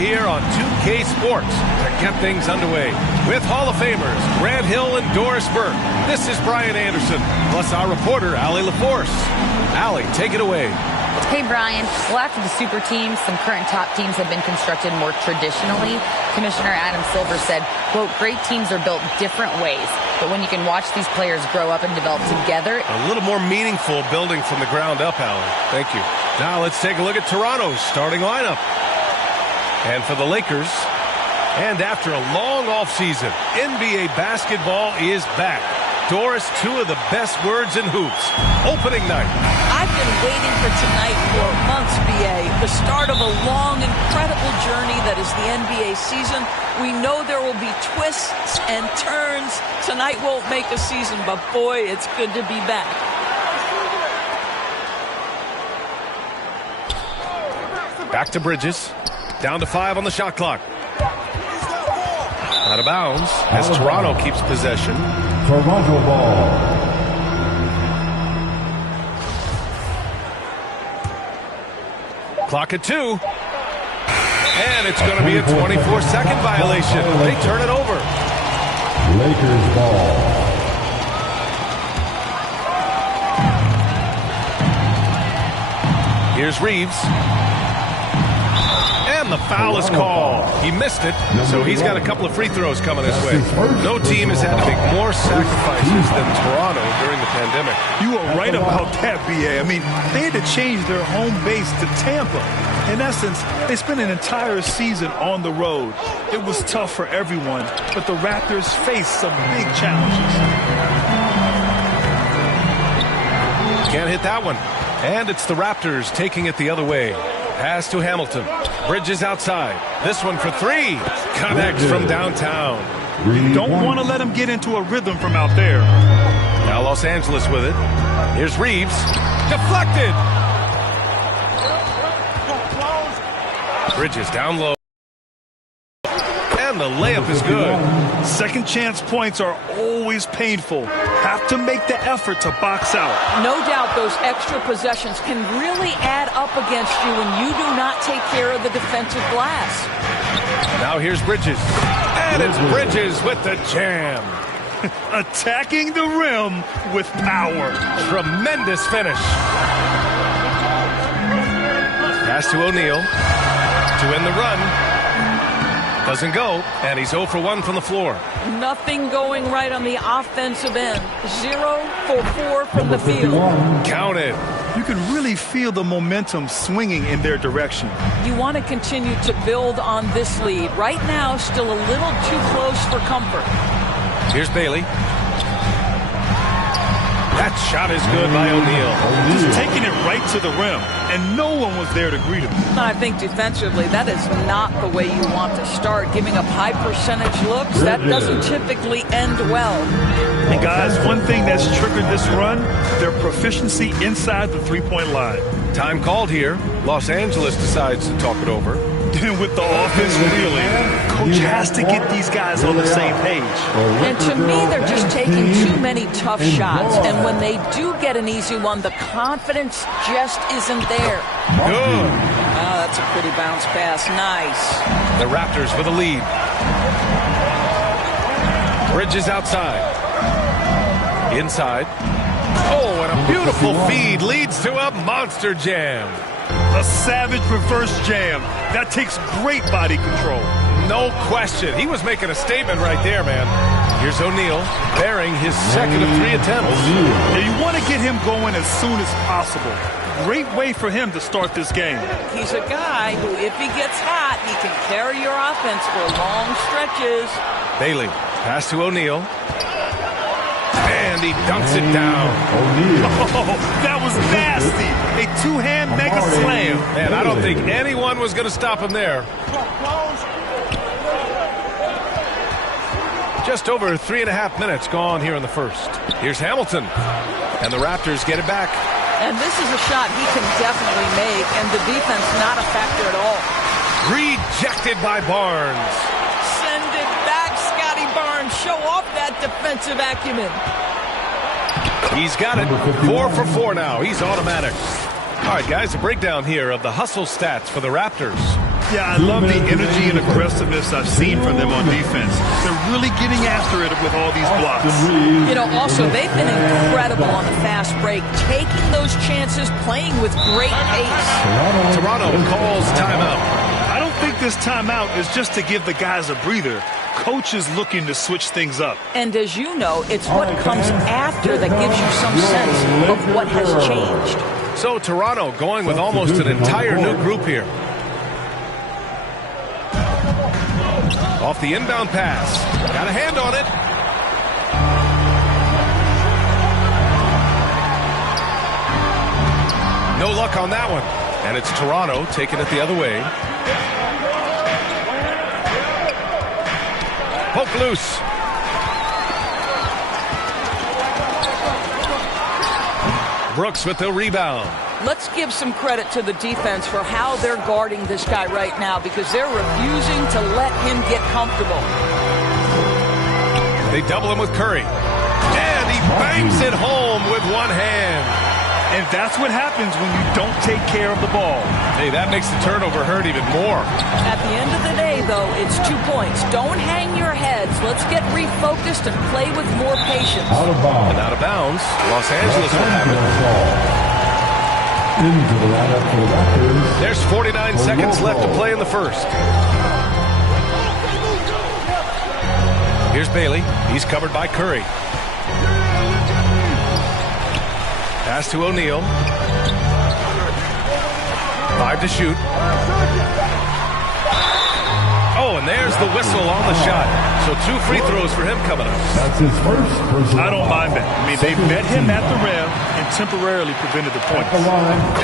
here on 2K Sports to get things underway. With Hall of Famers Grant Hill and Doris Burke, this is Brian Anderson, plus our reporter, Allie LaForce. Allie, take it away. Hey, Brian. Well, after the super teams, some current top teams have been constructed more traditionally. Commissioner Adam Silver said, quote, great teams are built different ways, but when you can watch these players grow up and develop together. A little more meaningful building from the ground up, Allie. Thank you. Now let's take a look at Toronto's starting lineup. And for the Lakers, and after a long offseason, NBA basketball is back. Doris, two of the best words in hoops. Opening night. I've been waiting for tonight for months, BA. The start of a long, incredible journey that is the NBA season. We know there will be twists and turns. Tonight won't make a season, but boy, it's good to be back. Back to Bridges. Down to 5 on the shot clock. Out of bounds as Toronto keeps possession. Toronto ball. Clock at 2. And it's going to be a 24-second violation. They turn it over. Lakers ball. Here's Reeves. And the foul is called. He missed it, so he's got a couple of free throws coming his way. No team has had to make more sacrifices than Toronto during the pandemic. You are right about that, BA. I mean, they had to change their home base to Tampa. In essence, they spent an entire season on the road. It was tough for everyone, but the Raptors faced some big challenges. Can't hit that one. And it's the Raptors taking it the other way. Pass to Hamilton. Bridges outside. This one for 3. Connects from downtown. You don't want to let him get into a rhythm from out there. Now Los Angeles with it. Here's Reeves. Deflected. Bridges down low. And the layup is good. Second chance points are always painful. Have to make the effort to box out. No doubt those extra possessions can really add up against you when you do not take care of the defensive glass. Now here's Bridges. And it's Bridges with the jam. Attacking the rim with power. Tremendous finish. Pass to O'Neal to end the run. Doesn't go, and he's 0 for 1 from the floor. Nothing going right on the offensive end. 0 for 4 from the field. Counted. You can really feel the momentum swinging in their direction. You want to continue to build on this lead. Right now, still a little too close for comfort. Here's Bailey. That shot is good by O'Neal. Just taking it right to the rim, and no one was there to greet him. I think defensively, that is not the way you want to start. Giving up high percentage looks, that doesn't typically end well. And guys, one thing that's triggered this run, their proficiency inside the three-point line. Time called here. Los Angeles decides to talk it over. With the offense reeling, coach has to get these guys on the same page. And to me, they're just taking too many tough shots. And when they do get an easy one, the confidence just isn't there. Good. Oh, that's a pretty bounce pass. Nice. The Raptors with a lead. Bridges outside. Inside. Oh, and a beautiful feed leads to a monster jam. A savage reverse jam. That takes great body control. No question. He was making a statement right there, man. Here's O'Neal, bearing his second of 3 attempts. Yeah, you want to get him going as soon as possible. Great way for him to start this game. He's a guy who, if he gets hot, he can carry your offense for long stretches. Bailey, pass to O'Neal. And he dunks it down. Oh, that was nasty. A two-hand mega slam. Man, I don't think anyone was going to stop him there. Just over 3.5 minutes gone here in the first. Here's Hamilton. And the Raptors get it back. And this is a shot he can definitely make, and the defense not a factor at all. Rejected by Barnes. Send it back, Scotty Barnes. Show off that defensive acumen. He's got it. 4 for 4 now. He's automatic. All right, guys, a breakdown here of the hustle stats for the Raptors. Yeah, I love the energy and aggressiveness I've seen from them on defense. They're really getting after it with all these blocks. You know, also, they've been incredible on the fast break, taking those chances, playing with great pace. Toronto calls timeout. I don't think this timeout is just to give the guys a breather. Coach is looking to switch things up. And as you know, it's what comes after that gives you some sense of what has changed. So Toronto going with almost an entire new group here. Off the inbound pass. Got a hand on it. No luck on that one. And it's Toronto taking it the other way. Poke loose. Brooks with the rebound. Let's give some credit to the defense for how they're guarding this guy right now, because they're refusing to let him get comfortable. They double him with Curry. And he bangs it home with one hand. And that's what happens when you don't take care of the ball. Hey, that makes the turnover hurt even more. At the end of the day, though, it's 2 points. Don't hang your heads. Let's get refocused and play with more patience. Out of bounds. And out of bounds, Los Angeles will have it. Into the lineup for the Raptors. There's 49 seconds left to play in the first. Here's Bailey. He's covered by Curry. Pass to O'Neal. 5 to shoot. Oh, and there's the whistle on the shot. So 2 free throws for him coming up. That's his first personal. I don't mind that. I mean, they met him at the rim and temporarily prevented the points.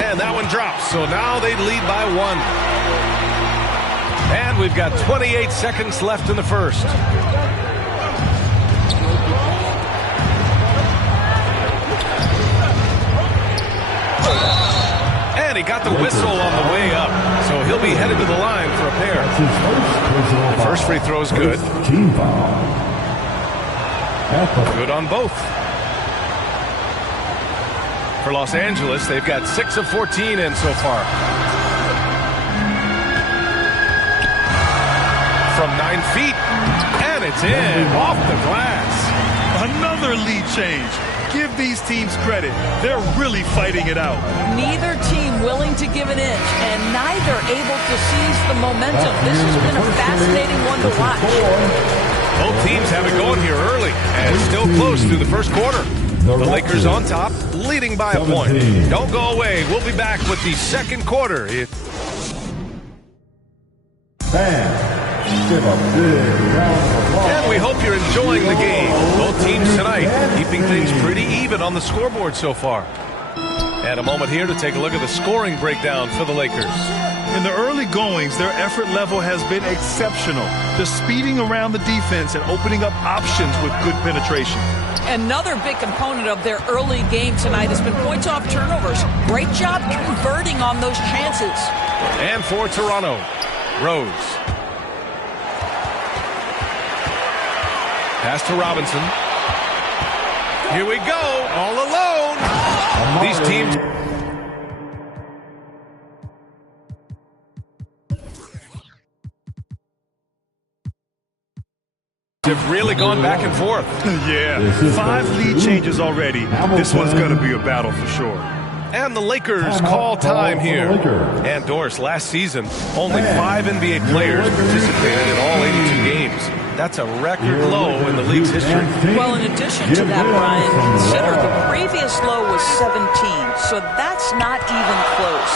And that one drops. So now they lead by 1. And we've got 28 seconds left in the first. He got the whistle on the way up, so he'll be headed to the line for a pair. The first free throw is good. Good on both. For Los Angeles, they've got 6 of 14 in so far. From 9 feet, and it's in, off the glass. Another lead change. Give these teams credit. They're really fighting it out. Neither team willing to give an inch, and neither able to seize the momentum. This has been a fascinating one to watch. Both teams have it going here early, and still close through the first quarter. The Lakers on top, leading by a point. Don't go away. We'll be back with the second quarter. And we hope you're enjoying the game. Both teams tonight keeping things pretty even on the scoreboard so far. And a moment here to take a look at the scoring breakdown for the Lakers. In the early goings, their effort level has been exceptional. Just speeding around the defense and opening up options with good penetration. Another big component of their early game tonight has been points off turnovers. Great job converting on those chances. And for Toronto, Rose. Pass to Robinson. Here we go, all alone. These teams have really gone back and forth. Yeah, 5 lead changes already. This one's going to be a battle for sure. And the Lakers call time here. And Doris, last season, only 5 NBA players participated in all 82 games. That's a record low in the league's history. Well, in addition to that, Brian, consider the previous low was 17, so that's not even close.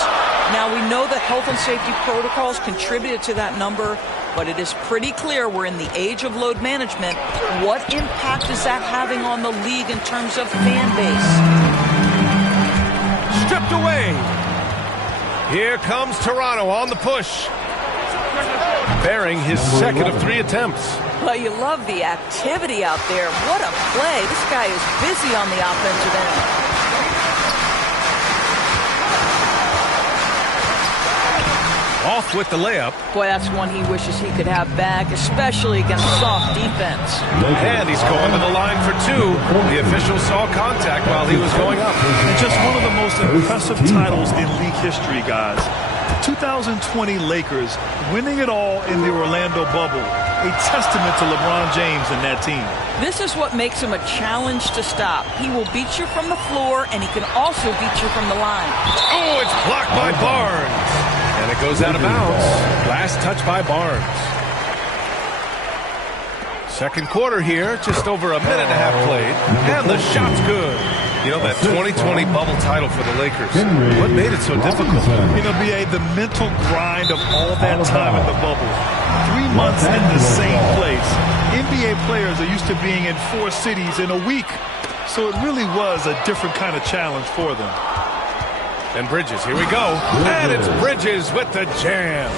Now, we know that health and safety protocols contributed to that number, but it is pretty clear we're in the age of load management. What impact is that having on the league in terms of fan base? Stripped away. Here comes Toronto on the push. Bearing his second of 3 attempts. Well, you love the activity out there. What a play. This guy is busy on the offensive end. Off with the layup. Boy, that's one he wishes he could have back, especially against soft defense. And he's going to the line for 2. The official saw contact while he was going up. And just one of the most impressive titles in league history, guys. 2020 Lakers winning it all in the Orlando bubble. A testament to LeBron James and that team. This is what makes him a challenge to stop. He will beat you from the floor, and he can also beat you from the line. Oh, it's blocked by Barnes. And it goes out of bounds. Last touch by Barnes. Second quarter here, just over a minute and a half played. And the shot's good. You know, that 2020 bubble title for the Lakers, what made it so difficult? You know, B.A., the mental grind of all that time in the bubble. 3 months in the same place. NBA players are used to being in 4 cities in a week. So it really was a different kind of challenge for them. And Bridges, here we go. And it's Bridges with the jam.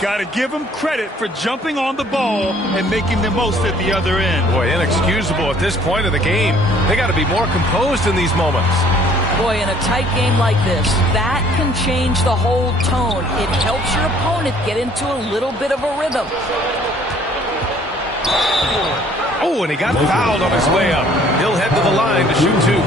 Got to give them credit for jumping on the ball and making the most at the other end. Boy, inexcusable at this point of the game. They got to be more composed in these moments. Boy, in a tight game like this, that can change the whole tone. It helps your opponent get into a little bit of a rhythm. Oh, and he got fouled on his way up. He'll head to the line to shoot 2.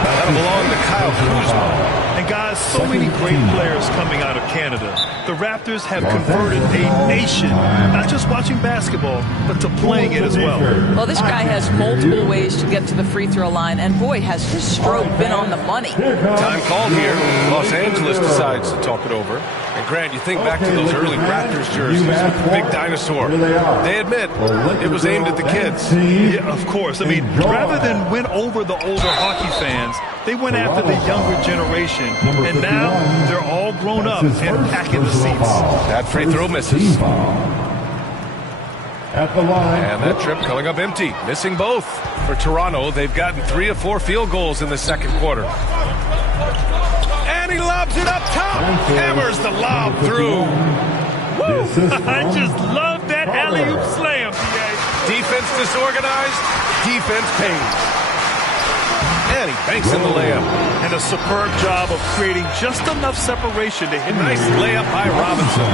That'll belong to Kyle Kuzma. And guys, so many great players coming out of Canada. The Raptors have converted a nation, not just watching basketball, but to playing it as well. Well, this guy has multiple ways to get to the free throw line, and boy, has his stroke been on the money. Time called here. Los Angeles decides to talk it over. And Grant, you think back to those early Raptors jerseys with the big dinosaur. They admit it was aimed at the kids. Yeah, of course. I mean, rather than win over the older hockey fans, they went after the younger generation. And now they're all grown up and packing the seats. That free throw misses. At the line. And that trip coming up empty. Missing both. For Toronto, they've gotten 3 of 4 field goals in the second quarter. And he lobs it up top. Hammers the lob through. I just love that alley-oop slam, B.A. Defense disorganized. Defense pays. And he banks in the layup. And a superb job of creating just enough separation to hit. Nice layup by Robinson.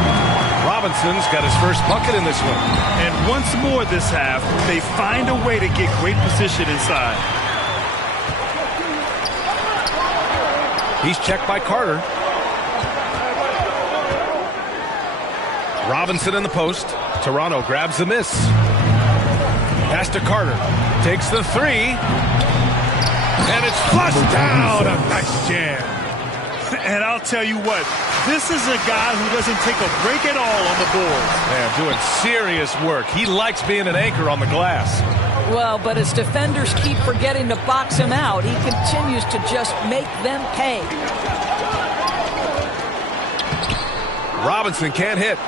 Robinson's got his first bucket in this one. And once more this half, they find a way to get great position inside. He's checked by Carter. Robinson in the post. Toronto grabs the miss. Pass to Carter. Takes the 3. And it's flushed down. A nice jam. And I'll tell you what, this is a guy who doesn't take a break at all on the boards. Man, doing serious work. He likes being an anchor on the glass. Well, but as defenders keep forgetting to box him out, he continues to just make them pay. Robinson can't hit.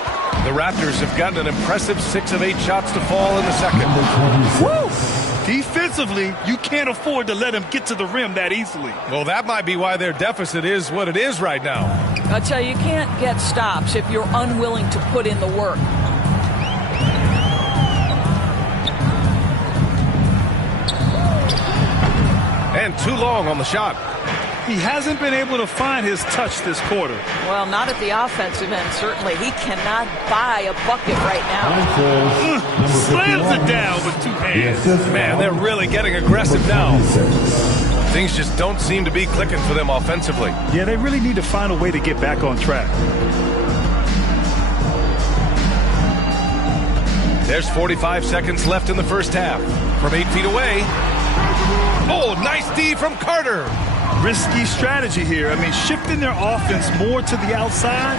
The Raptors have gotten an impressive 6 of 8 shots to fall in the second. Woo! Defensively, you can't afford to let him get to the rim that easily. Well, that might be why their deficit is what it is right now. I tell you, you can't get stops if you're unwilling to put in the work. And too long on the shot. He hasn't been able to find his touch this quarter. Well, not at the offensive end, certainly. He cannot buy a bucket right now. Slams it down with 2 hands. Man, they're really getting aggressive now. Things just don't seem to be clicking for them offensively. Yeah, they really need to find a way to get back on track. There's 45 seconds left in the first half. From 8 feet away. Oh, nice D from Carter. Risky strategy here. I mean, shifting their offense more to the outside,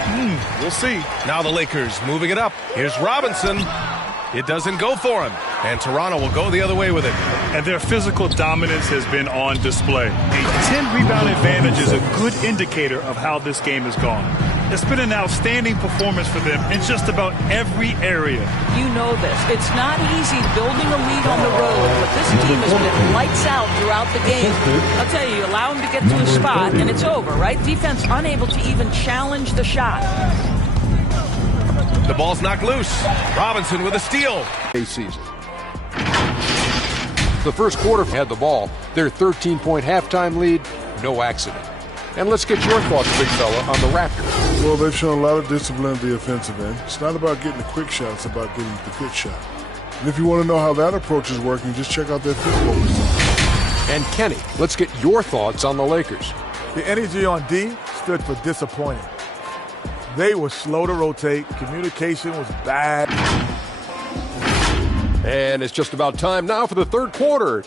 we'll see. Now the Lakers moving it up. Here's Robinson. It doesn't go for him. And Toronto will go the other way with it. And their physical dominance has been on display. A 10-rebound advantage is a good indicator of how this game has gone. It's been an outstanding performance for them in just about every area. You know this. It's not easy building a lead on the road, but this team has been lights out throughout the game. I'll tell you, allow him to get to a spot, and it's over, right? Defense unable to even challenge the shot. The ball's knocked loose. Robinson with a steal. Season. The first quarter had the ball. Their 13-point halftime lead, no accident. And let's get your thoughts, big fella, on the Raptors. Well, they've shown a lot of discipline at the offensive end. It's not about getting the quick shot, it's about getting the good shot. And if you want to know how that approach is working, just check out their football results. And Kenny, let's get your thoughts on the Lakers. The energy on D stood for disappointing. They were slow to rotate. Communication was bad. And it's just about time now for the third quarter.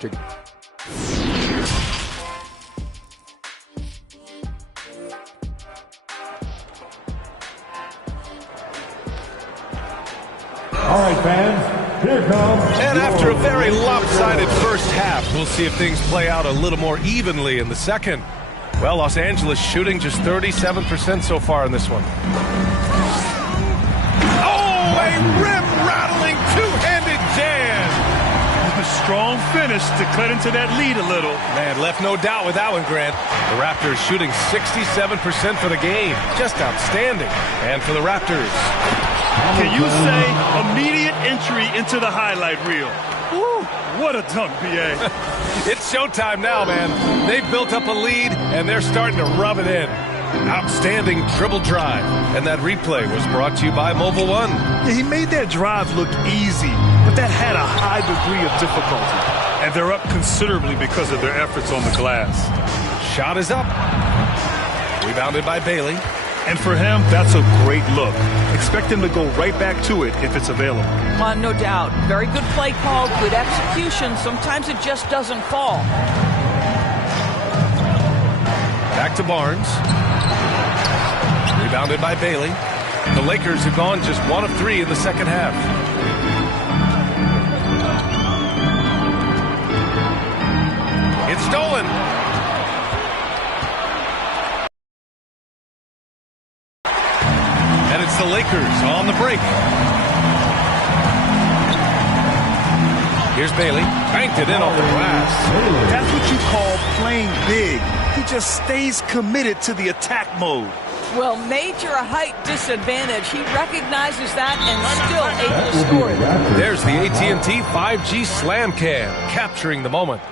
All right, fans, here comes. And after a very lopsided first half, we'll see if things play out a little more evenly in the second. Well, Los Angeles shooting just 37% so far in this one. Oh, a rim-rattling two-handed jam. A strong finish to cut into that lead a little. Man, left no doubt with that one, Grant. The Raptors shooting 67% for the game. Just outstanding. And for the Raptors. Can you say immediate entry into the highlight reel? Woo, what a dunk, B.A. It's showtime now, man. They've built up a lead, and they're starting to rub it in. Outstanding dribble drive. And that replay was brought to you by Mobile One. Yeah, he made that drive look easy, but that had a high degree of difficulty. And they're up considerably because of their efforts on the glass. Shot is up. Rebounded by Bailey. And for him, that's a great look. Expect him to go right back to it if it's available. No doubt. Very good play call, good execution. Sometimes it just doesn't fall. Back to Barnes. Rebounded by Bailey. The Lakers have gone just 1 of 3 in the second half. It's stolen. And it's the Lakers on the break. Here's Bailey. Banked it in off the glass. That's what you call playing big. He just stays committed to the attack mode. Well, major height disadvantage. He recognizes that and still able to score it. There's the AT&T 5G Slam Cam, capturing the moment.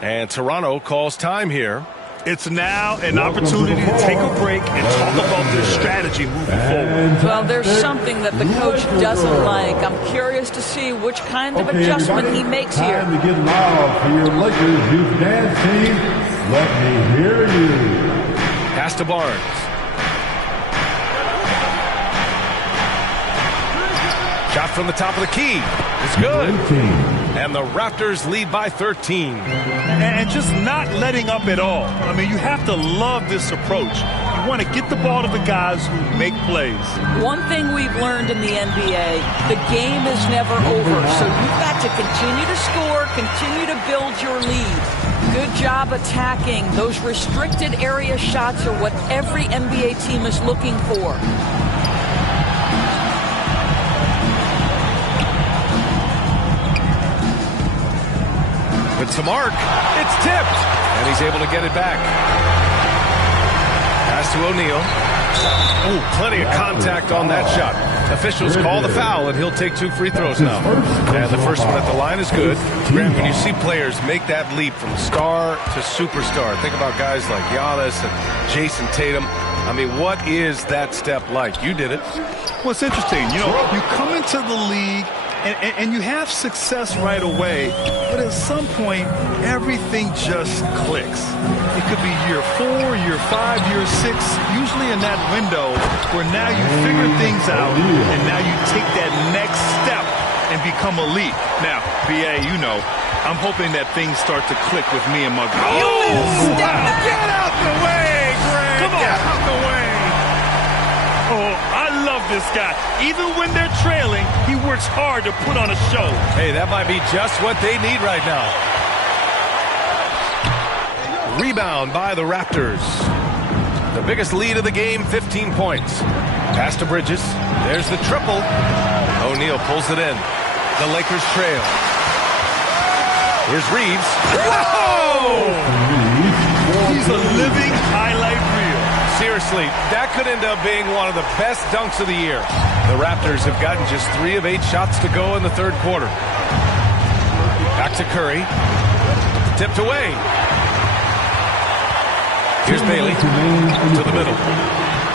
And Toronto calls time here. It's now an opportunity to take a break and talk about their strategy moving forward. Well, there's something that the coach doesn't like. I'm curious to see which kind of adjustment he makes here. Time to get loud for your Lakers youth dance team. Let me hear you. Pass to Barnes. Shot from the top of the key. It's good. And the Raptors lead by 13. And just not letting up at all. I mean, you have to love this approach. You want to get the ball to the guys who make plays. One thing we've learned in the NBA, the game is never over. So you've got to continue to score, continue to build your lead. Good job attacking. Those restricted area shots are what every NBA team is looking for. With some arc, it's tipped, and he's able to get it back. Pass to O'Neal. Oh, plenty of contact on that shot. Officials call the foul, and he'll take 2 free throws now. And the first one at the line is good. Grant, when you see players make that leap from star to superstar, think about guys like Giannis and Jason Tatum. I mean, what is that step like? You did it. Well, it's interesting. You know, you come into the league, and you have success right away, but at some point, everything just clicks. It could be year 4, year 5, year 6, usually in that window where now you figure things out, and now you take that next step and become elite. Now, B.A., you know, I'm hoping that things start to click with me and my girl. Oh, get out the way, Greg! Come on. Get out the way! Oh, I love this guy. Even when they're trailing, he works hard to put on a show. Hey, that might be just what they need right now. Rebound by the Raptors. The biggest lead of the game, 15 points. Pass to Bridges. There's the triple. O'Neal pulls it in. The Lakers trail. Here's Reeves. Whoa! He's a living highlight reel. Seriously, that could end up being one of the best dunks of the year. The Raptors have gotten just 3 of 8 shots to go in the third quarter. Back to Curry. Tipped away. Here's Bailey to the middle.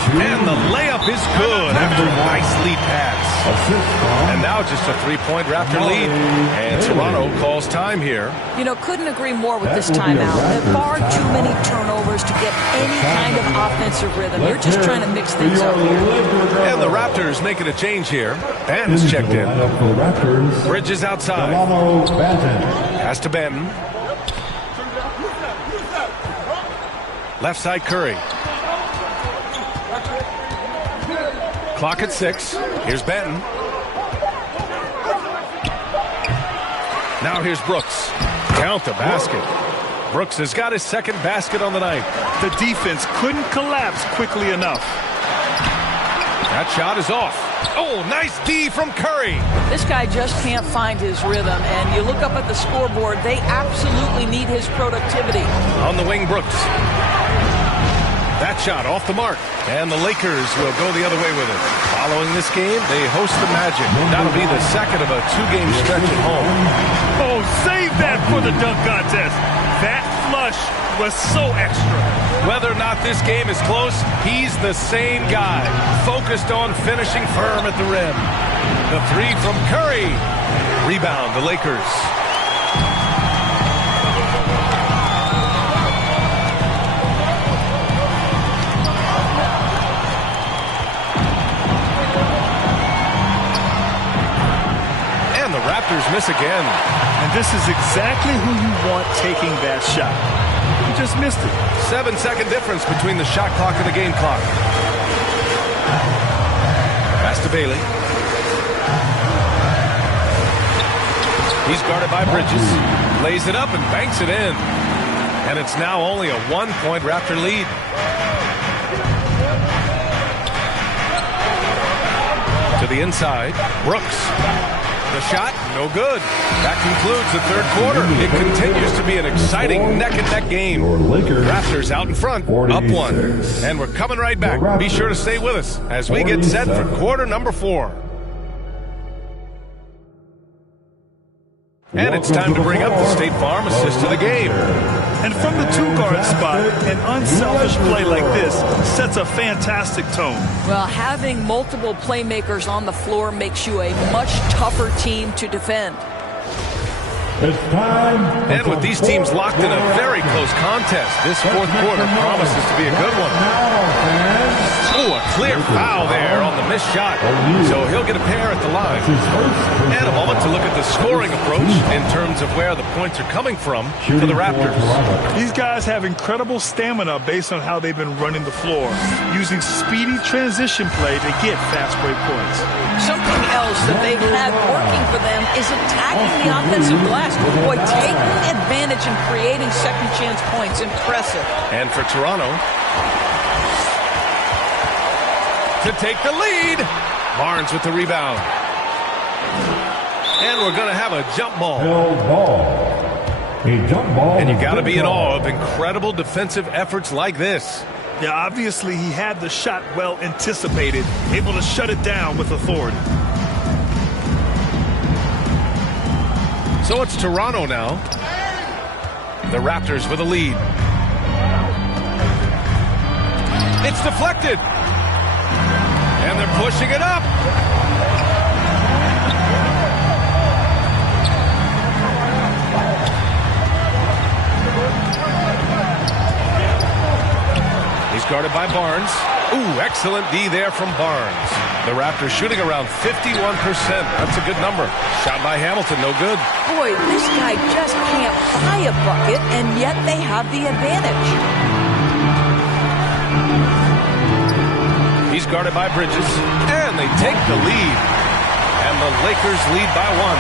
And the layup is good after a nice lead pass. And now just a three-point Raptor lead. And Toronto calls time here. You know, couldn't agree more with this timeout. There are far too many turnovers to get any kind of offensive rhythm. You're just trying to mix things up here. And the Raptors making a change here. Banton's checked in. Bridges outside. Pass to Banton. Left side Curry. Clock at 6. Here's Banton. Now here's Brooks. Count the basket. Brooks has got his second basket on the night. The defense couldn't collapse quickly enough. That shot is off. Oh, nice D from Curry. This guy just can't find his rhythm, and you look up at the scoreboard, they absolutely need his productivity. On the wing, Brooks. That shot off the mark, and the Lakers will go the other way with it. Following this game, they host the Magic. That'll be the second of a two-game stretch at home. Oh, save that for the dunk contest. That flush was so extra. Whether or not this game is close, he's the same guy, focused on finishing firm at the rim. The three from Curry. Rebound, the Lakers. Raptors miss again. And this is exactly who you want taking that shot. He just missed it. 7-second difference between the shot clock and the game clock. Pass to Bailey. He's guarded by Bridges. Lays it up and banks it in. And it's now only a 1-point Raptor lead. To the inside, Brooks. The shot, no good. That concludes the third quarter. It continues to be an exciting neck-and-neck game. Raptors out in front, up 1. And we're coming right back. Be sure to stay with us as we get set for quarter number 4. And it's time to bring up the State Farm assist of the game. And from the two-guard spot, an unselfish play like this sets a fantastic tone. Well, having multiple playmakers on the floor makes you a much tougher team to defend. It's time. And with these teams locked in a very close contest, this fourth quarter promises to be a good one. Oh, a clear foul there on the missed shot. So he'll get a pair at the line. And a moment to look at the scoring approach in terms of where the points are coming from for the Raptors. These guys have incredible stamina based on how they've been running the floor, using speedy transition play to get fast break points. Something else that they've had working for them is attacking the offensive glass. Boy, taking advantage and creating second chance points. Impressive. And for Toronto to take the lead. Barnes with the rebound. And we're going to have a jump ball. A jump ball. And you got to be in awe of incredible defensive efforts like this. Yeah, obviously he had the shot well anticipated, able to shut it down with authority. So it's Toronto now. The Raptors with a lead. It's deflected. And they're pushing it up. He's guarded by Barnes. Ooh, excellent D there from Barnes. The Raptors shooting around 51%. That's a good number. Shot by Hamilton, no good. Boy, this guy just can't buy a bucket, and yet they have the advantage. He's guarded by Bridges, and they take the lead. And the Lakers lead by 1.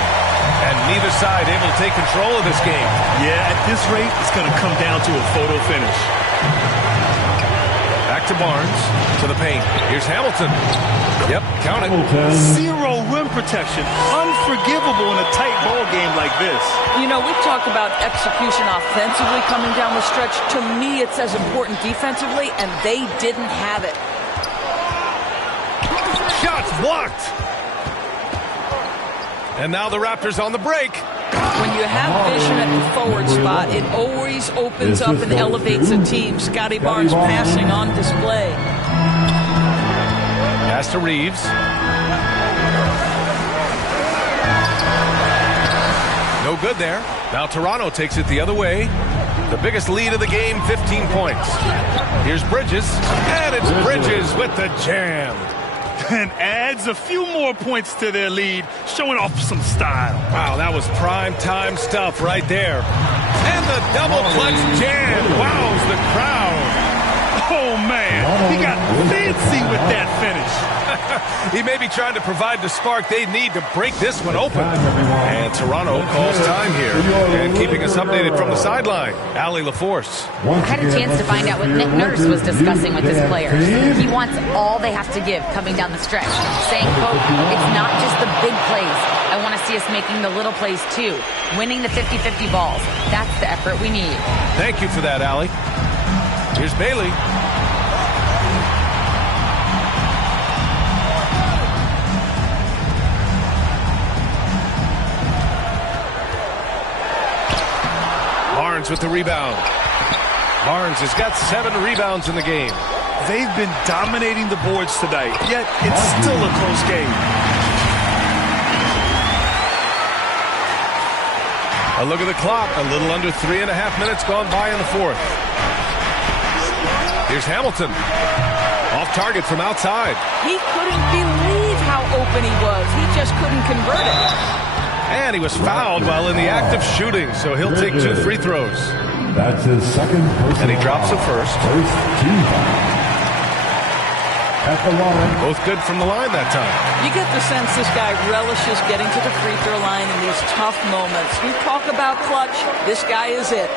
And neither side able to take control of this game. Yeah, at this rate, it's going to come down to a photo finish. Back to Barnes, to the paint. Here's Hamilton. Yep, count it. Zero rim protection. Unforgivable in a tight ball game like this. You know, we've talked about execution offensively coming down the stretch. To me, it's as important defensively, and they didn't have it. Shots blocked. And now the Raptors on the break. When you have vision at the forward spot, it always opens up and elevates a team. Scotty Barnes passing on display. Pass to Reeves. No good there. Now Toronto takes it the other way. The biggest lead of the game, 15 points. Here's Bridges, and it's Bridges with the jam. And adds a few more points to their lead, showing off some style. Wow, that was prime time stuff right there. And the double clutch jam wows the crowd. Oh, man, he got fancy with that finish. He may be trying to provide the spark they need to break this one open. And Toronto calls time here. And keeping us updated from the sideline, Allie LaForce. I had a chance to find out what Nick Nurse was discussing with his players. He wants all they have to give coming down the stretch, saying, quote, it's not just the big plays. I want to see us making the little plays too, winning the 50-50 balls. That's the effort we need. Thank you for that, Allie. Here's Bailey. Barnes with the rebound. Barnes has got 7 rebounds in the game. They've been dominating the boards tonight, yet it's still a close game. A look at the clock. A little under 3.5 minutes gone by in the fourth. Here's Hamilton. Off target from outside. He couldn't believe how open he was. He just couldn't convert it. And he was fouled while in the act of shooting, so he'll take 2 free throws. That's his second personal And he drops the foul. first. First team foul. At the line. Both good from the line that time. You get the sense this guy relishes getting to the free throw line in these tough moments. You talk about clutch, this guy is it.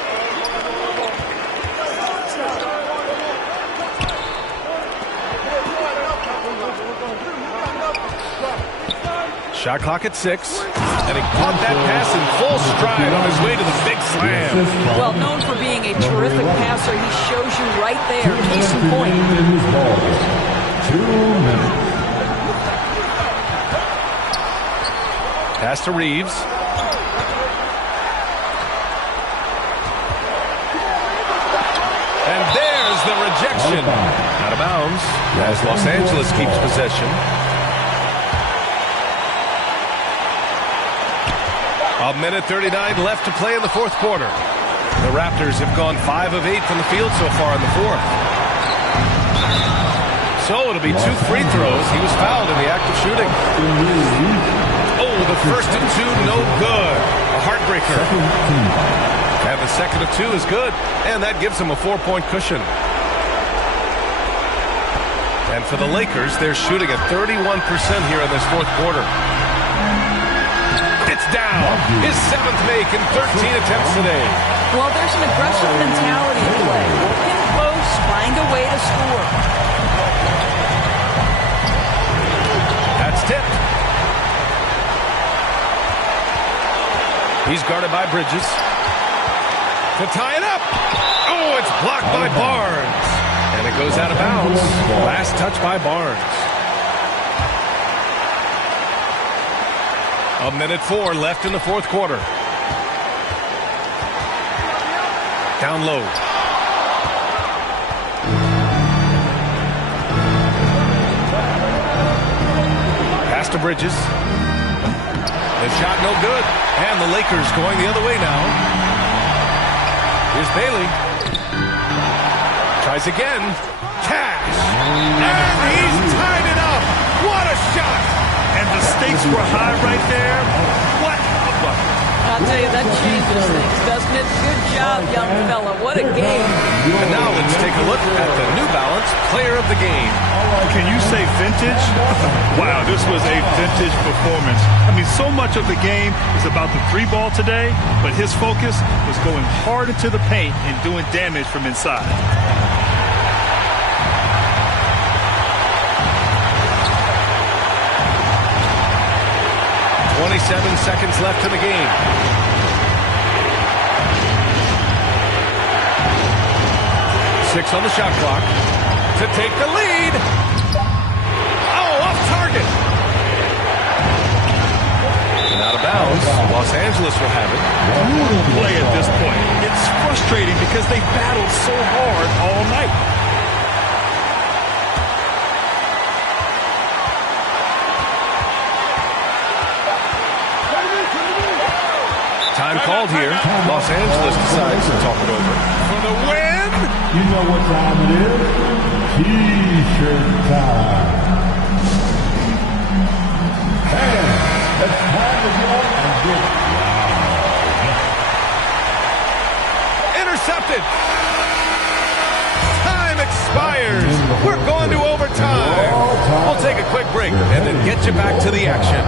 Shot clock at 6. And he caught that pass in full stride on his way to the big slam. Well, known for being a terrific passer, he shows you right there. Case in point. 2 minutes. Pass to Reeves. And there's the rejection. Out of bounds as Los Angeles keeps possession. A minute 39 left to play in the fourth quarter. The Raptors have gone 5 of 8 from the field so far in the fourth. So it'll be 2 free throws. He was fouled in the act of shooting. Oh, the first of 2, no good. A heartbreaker. And the second of 2 is good. And that gives him a 4-point cushion. And for the Lakers, they're shooting at 31% here in this fourth quarter. It's down. His 7th make in 13 attempts today. Well, there's an aggressive mentality at play. Work in close, find a way to score. That's tipped. He's guarded by Bridges. To tie it up. Oh, it's blocked by Barnes. And it goes out of bounds. Last touch by Barnes. A minute 4 left in the fourth quarter. Down low. Pass to Bridges. The shot no good. And the Lakers going the other way now. Here's Bailey. Tries again. Cash. And he's tied it up. What a shot. And the stakes were high right there. What a bucket. I'll tell you, that changes things, doesn't it? Good job, young fella. What a game. And now let's take a look at the New Balance Player of the Game. Can you say vintage? Wow, this was a vintage performance. I mean, so much of the game is about the 3-ball today, but his focus was going hard into the paint and doing damage from inside. 27 seconds left in the game. Six on the shot clock to take the lead. Oh, off target. And out of bounds. Los Los Angeles will have it. Brutal play at this point. It's frustrating because they battled so hard all night. Time called here. Los Angeles decides to talk it over. For the win! You know what time it is? T-shirt time. And it's time to go and get Intercepted! Time expires! We're going to overtime! We'll take a quick break and then get you back to the action.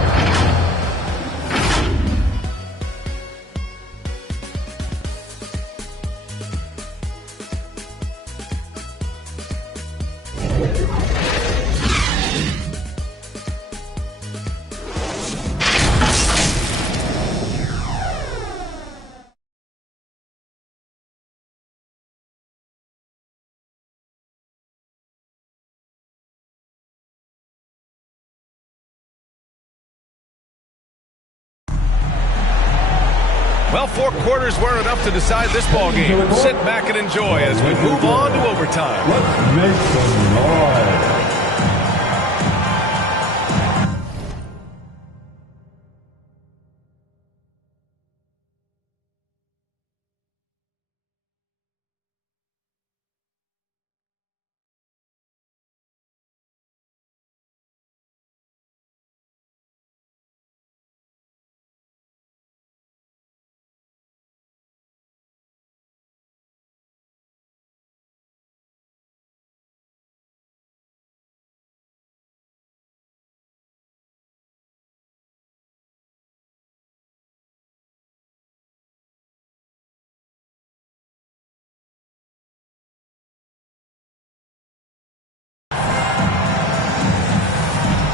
Well, 4 quarters weren't enough to decide this ball game. Sit back and enjoy as we move on to overtime. Let's make some noise.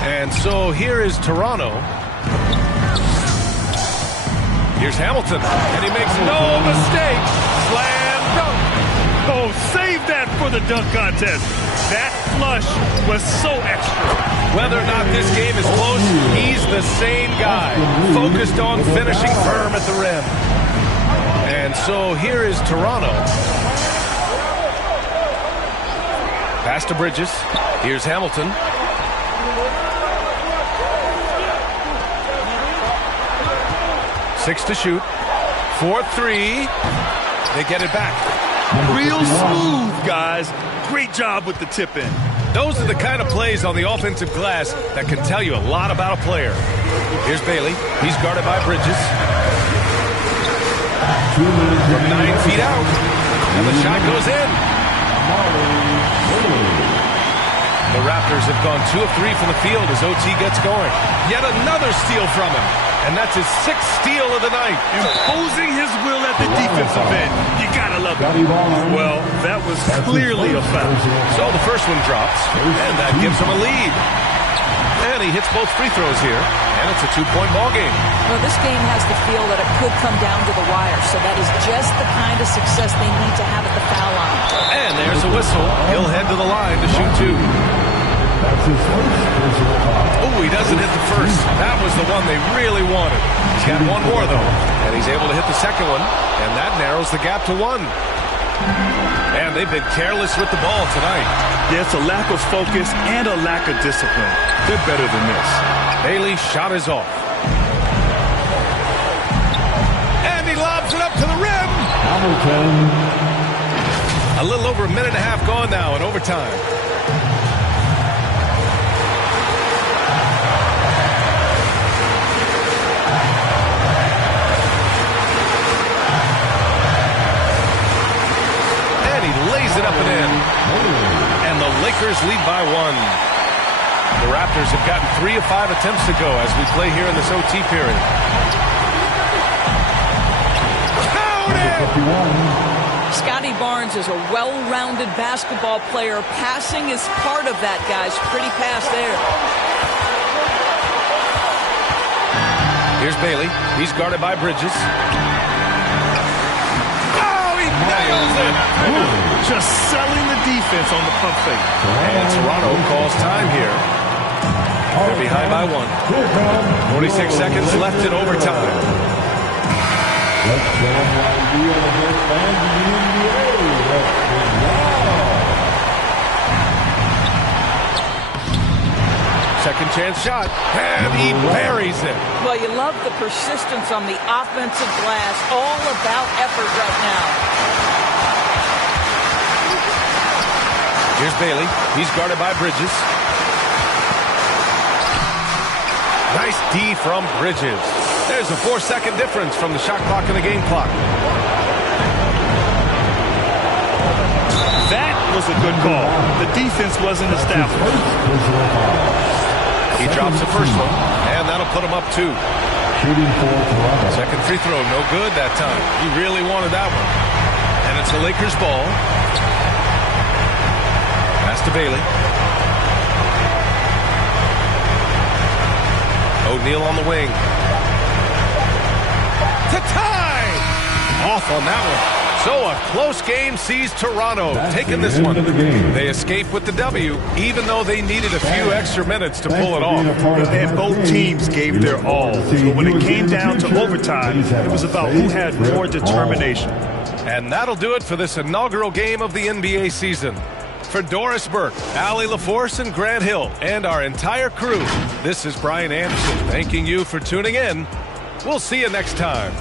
And so here is Toronto. Here's Hamilton, and he makes no mistake. Slam dunk. Oh, save that for the dunk contest. That flush was so extra. Whether or not this game is close, he's the same guy, focused on finishing firm at the rim. And so here is Toronto. Pass to Bridges. Here's Hamilton. Six to shoot. 4-3. They get it back. Real smooth, guys. Great job with the tip in. Those are the kind of plays on the offensive glass that can tell you a lot about a player. Here's Bailey. He's guarded by Bridges. From 9 feet out. And the shot goes in. The Raptors have gone 2 of 3 from the field as OT gets going. Yet another steal from him. And that's his 6th steal of the night. Imposing his will at the defensive end. You gotta love it. Well, that was clearly a foul. So the first one drops, and that gives him a lead. And he hits both free throws here, and it's a 2-point ball game. Well, this game has the feel that it could come down to the wire, so that is just the kind of success they need to have at the foul line. And there's a whistle. He'll head to the line to shoot 2. Oh, he doesn't hit the first. That was the one they really wanted. He's got one more, though. And he's able to hit the second one. And that narrows the gap to 1. And they've been careless with the ball tonight. Yeah, it's a lack of focus and a lack of discipline. They're better than this. Bailey's shot is off. And he lobs it up to the rim. Hamilton. A little over a minute and a half gone now in overtime. It up and in. And the Lakers lead by 1. The Raptors have gotten 3 of 5 attempts to go as we play here in this OT period. Scotty Barnes is a well-rounded basketball player. Passing is part of that, guys. Pretty pass there. Here's Bailey. He's guarded by Bridges. Oh, he nails it! Just selling the defense on the pump fake. And Toronto calls time here. They're behind by 1. 46 seconds left in overtime. Let's show them an idea of their fans in the NBA. Let's bring Second chance shot, and he buries it. Well, you love the persistence on the offensive glass. All about effort right now. Here's Bailey. He's guarded by Bridges. Nice D from Bridges. There's a 4-second difference from the shot clock and the game clock. That was a good call. The defense wasn't established. He drops the first one, and that'll put him up 2. Shooting for Toronto. Second free throw, no good that time. He really wanted that one. And it's the Lakers' ball. Pass to Bailey. O'Neal on the wing. To tie! Off on that one. So a close game sees Toronto taking this one. They escape with the W, even though they needed a few extra minutes to pull it off. And both teams gave their all. But when it came down to overtime, it was about who had more determination. And that'll do it for this inaugural game of the NBA season. For Doris Burke, Allie LaForce, and Grant Hill, and our entire crew, this is Brian Anderson thanking you for tuning in. We'll see you next time.